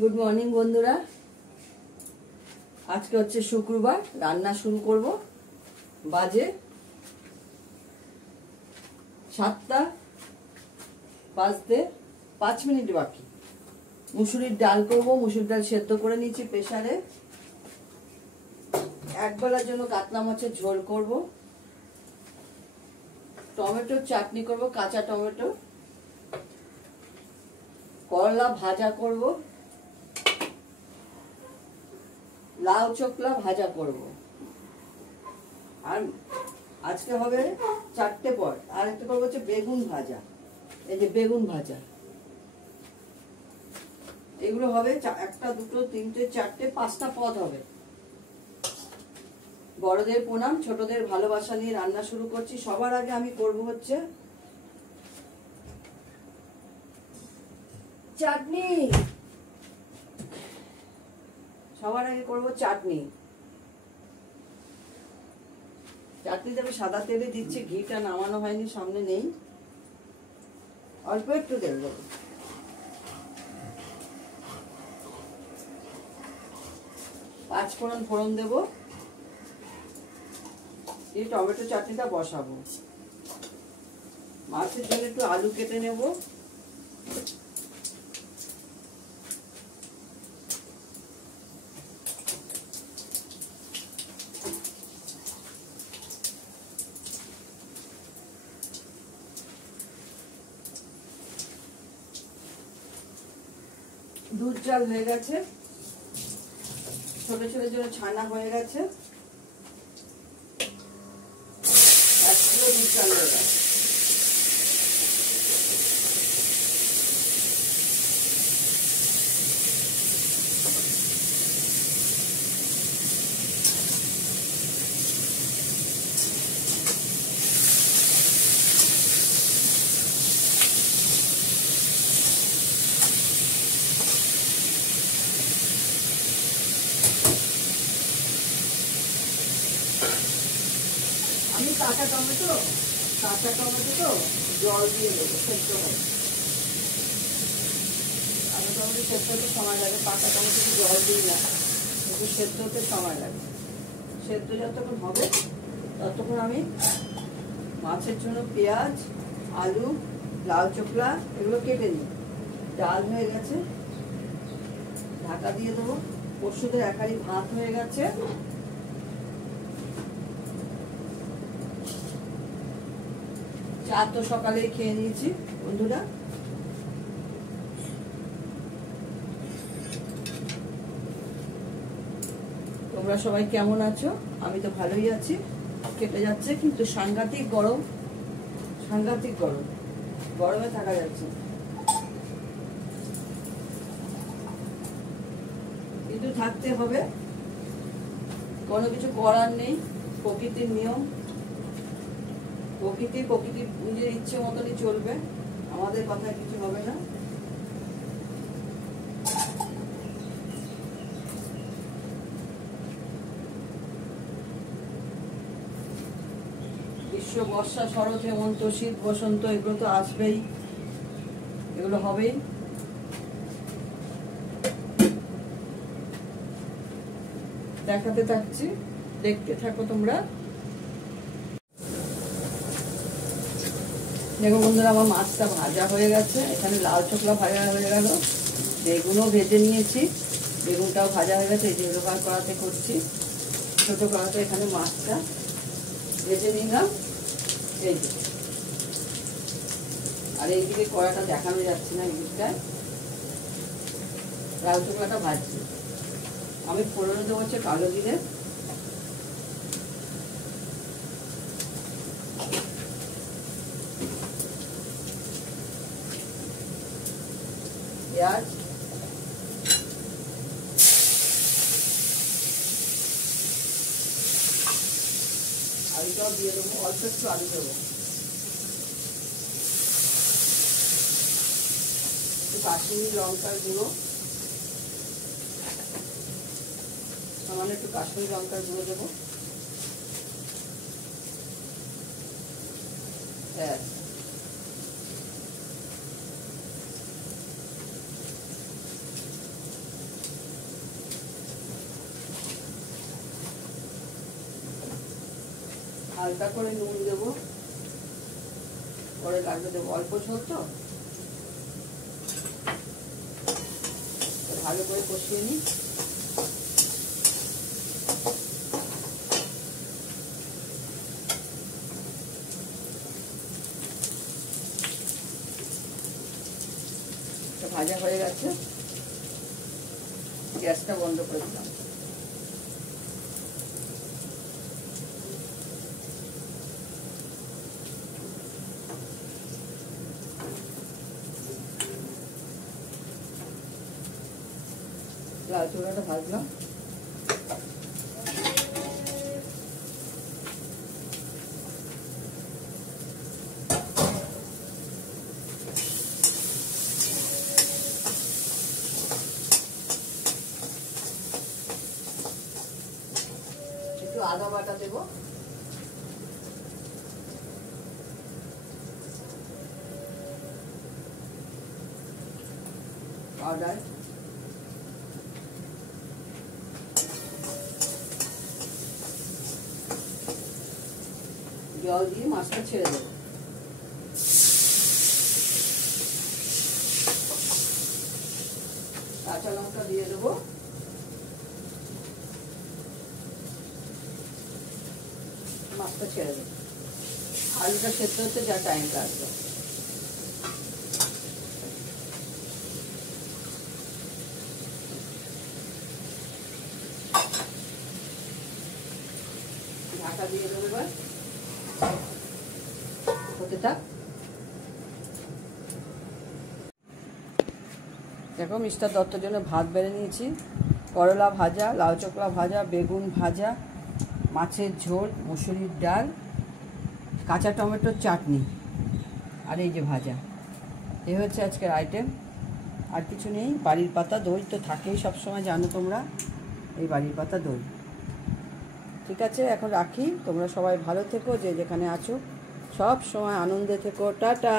Good morning বন্ধুরা। আজকে হচ্ছে শুক্রবার, রান্না শুরু করব। বাজে 7টা বাজতে 5 মিনিট বাকি। মুসুরির ডাল করব। মুসুরির ডাল সেদ্ধ করে নিয়েছি প্রেসারে। একবেলার জন্য কাতলা মাছের ঝোল করব। টমেটোর চাটনি করব, কাঁচা টমেটো। করলা ভাজা করব, লাউ চোখলা ভাজা করব। আর আজকে হবে 4টে পদ। আর একটা করবো হচ্ছে বেগুন ভাজা। এই যে বেগুন ভাজা, এগুলো হবে 1টা 2টো 3টে 4টে 5টা পদ হবে। বড়দের প্রণাম, ছোটদের ভালোবাসা নিয়ে রান্না শুরু করছি। সবার আগে আমি করব হচ্ছে চাটনি। সবার আগে করব চাটনি। চাটনিতে আমি সাদা তেলে দিচ্ছি, ঘিটা নামানো হয়নি, সামনে নেই। অল্প একটু তেল দেবো। পাঁচফোড়ন ফোড়ন দেবো। এই টমেটো চাটনিটা বসাবো। মাছের জন্য একটু আলু কেটে নেব। দুধ জাল হয়ে গেছে, ছোট ছোট জন্য ছানা হয়ে গেছে। 1 কিলো দুধ জাল হয়ে গেছে। আমি কাঁচা টমেটো তো জল দিয়ে দেবো, সেদ্ধ হবে। কাঁচা টমেটো সেদ্ধ হতে সময় লাগে, পাকা টমেটো জল দিই না, একটু সেদ্ধ হতে সময় লাগে। সেদ্ধ যতক্ষণ হবে ততক্ষণ আমি মাছের জন্য পেঁয়াজ, আলু, লাউ চোখলা এগুলো কেটে নিই। ডাল হয়ে গেছে, ঢাকা দিয়ে দেবো। পরশুদের 1 হাঁড়ি ভাত হয়ে গেছে। চা তো সকালে খেয়ে নিয়েছি বন্ধুরা। তোমরা সবাই কেমন আছো? আমি তো ভালোই আছি, কেটে যাচ্ছে। কিন্তু সাংঘাতিক গরম, সাংঘাতিক গরম, গরমে থাকা যাচ্ছে। কিন্তু থাকতে হবে, কোনো কিছু করার নেই। প্রকৃতির নিয়ম, প্রকৃতি নিজের ইচ্ছে মতনই চলবে, আমাদের কথায় কিছু হবে না। গ্রীষ্ম, বর্ষা, শরৎ, হেমন্ত, শীত, বসন্ত এগুলো তো আসবেই, এগুলো হবেই। দেখাতে থাকছি, দেখতে থাকো তোমরা। দেখো বন্ধুরা, আমার মাছটা ভাজা হয়ে গেছে। এখানে লাল চোখলা ভাজা হয়ে গেল, বেগুনও ভেজে নিয়েছি, বেগুনটাও ভাজা হয়ে গেছে। এই যে লোহার কড়াতে করছি, ছোটো কড়াতে। এখানে মাছটা ভেজে নিলাম, এই যে। আর এইদিকে কড়াটা দেখানো যাচ্ছে না, এইদিকটায় লাল চোখলাটা ভাজছি। আমি ফোড়নে দেবো হচ্ছে কালো জিরে, পেঁয়াজ, আলুটাও দিয়ে দেবো, অল্প একটু আলু দেবো। একটু কাশ্মীরি লঙ্কার গুঁড়ো, সামান্য একটু কাশ্মীরি লঙ্কার গুঁড়ো দেবো। ব্যাস, হালকা করে নুন দেবো, পরে লাগবে দেবো, অল্প ঝোল তো, ভালো করে কষিয়ে নিই। ভাজা হয়ে গেছে, গ্যাসটা বন্ধ করে দিলাম। লাল চূড়াটা ভাজলাম, একটু আদা বাটা দেবো, পাউডার, জল দিয়ে মাছটা ছেড়ে দেবো। কাঁচা লঙ্কা দিয়ে দেবো, মাছটা ছেড়ে দেবো। আলুটা সেদ্ধ হতে যা টাইম লাগবে। ঢাকা দিয়ে দেবো, এবার হতে থাক। দেখো মিস্টার দত্তর জন্য ভাত বেড়ে নিয়েছি, করলা ভাজা, লাউ চকলা ভাজা, বেগুন ভাজা, মাছের ঝোল, মুসুরির ডাল, কাঁচা টমেটোর চাটনি, আর এই যে ভাজা। এই হচ্ছে আজকের আইটেম, আর কিছু নেই। বাড়ির পাতা দই তো থাকেই সবসময়, জানো তোমরা, এই বাড়ির পাতা দই। ঠিক আছে, এখন রাখি। তোমরা সবাই ভালো থেকো, যে যেখানে আছো সব সময় আনন্দে থেকো। টাটা।